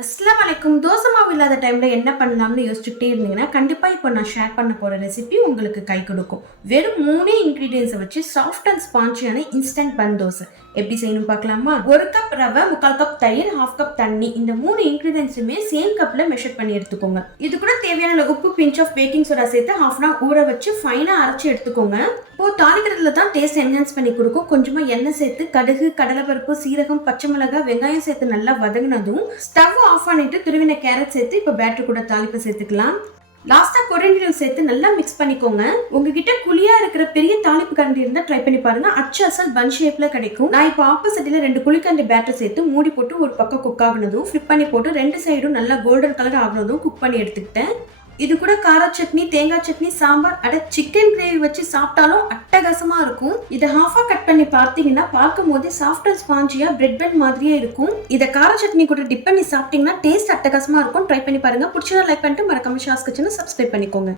அஸ்லாம் வலைக்கும் தோசை மாவு இல்லாத டைமில் என்ன பண்ணலாம்னு யோசிச்சுக்கிட்டே இருந்தீங்கன்னா கண்டிப்பாக இப்போ நான் ஷேர் பண்ண போகிற ரெசிபி உங்களுக்கு கை கொடுக்கும். வெறும் மூணே இன்க்ரீடியன்ஸை வச்சு சாஃப்ட் அண்ட் ஸ்பான்ஜியான இன்ஸ்டன்ட் பன் தோசை. எப்படி செய்யணும் பார்க்கலாமா? ஒரு கப் ரவை முக்கால் கப் தயிர் ஹாஃப் கப் தண்ணி. இந்த மூணு இன்க்ரீடியன்ஸுமே சேம் கப்பில் மெஷர் பண்ணி எடுத்துக்கோங்க. இது தேவையான உப்பு பிஞ்ச் ஆஃப் பேக்கிங் சோடா சேர்த்து ஹாஃப் அன் ஊற வச்சு ஃபைனாக அரைச்சி எடுத்துக்கோங்க. இப்போ தாளிக்கிறதுல தான் டேஸ்ட் என்ஹான்ஸ் பண்ணி கொடுக்கும். கொஞ்சமாக எண்ணெய் சேர்த்து கடுகு கடலைப்பருப்பு சீரகம் பச்சை மிளகாய் வெங்காயம் சேர்த்து நல்லா வதங்கினதும் ஸ்டவ் ஆஃப் பண்ணிட்டு துருவின கேரட் சேர்த்து இப்போ பேட்டர் கூட தாளிப்பு சேர்த்துக்கலாம். லாஸ்ட்டாக கொரண்டியில் சேர்த்து நல்லா மிக்ஸ் பண்ணிக்கோங்க. உங்ககிட்ட குழியாக இருக்கிற பெரிய தாளிப்பு கரண்டி இருந்தால் ட்ரை பண்ணி பாருங்க. அச்சு அசல் பன் ஷேப்பில் கிடைக்கும். நான் இப்போ ஆப்போசிட்டில் ரெண்டு குழிக்கரண்டி பேட்டர் சேர்த்து மூடி போட்டு ஒரு பக்கம் குக் ஆகினதும் ஃப்ளிப் பண்ணி போட்டு ரெண்டு சைடும் நல்லா கோல்டன் கலர் ஆகினதும் குக் பண்ணி எடுத்துக்கிட்டேன். இது கூட கார சட்னி தேங்காய் சட்னி சாம்பார் அட சிக்கன் கிரேவி வச்சு சாப்பிட்டாலும் அட்டகாசமா இருக்கும். இதை ஹாஃபா கட் பண்ணி பார்த்தீங்கன்னா பார்க்கும் போதே சாஃப்ட் அண்ட் ஸ்பாஞ்சியா பிரெட் பன் மாதிரியே இருக்கும். இதை கார சட்னி கூட டிப் பண்ணி சாப்பிட்டீங்கன்னா டேஸ்ட் அட்டகாசமா இருக்கும். ட்ரை பண்ணி பாருங்க. பிடிச்சதா லைக் பண்ணிட்டு மறக்காம ஷாஸ் கிச்சனை சப்ஸ்கிரைப் பண்ணிக்கோங்க.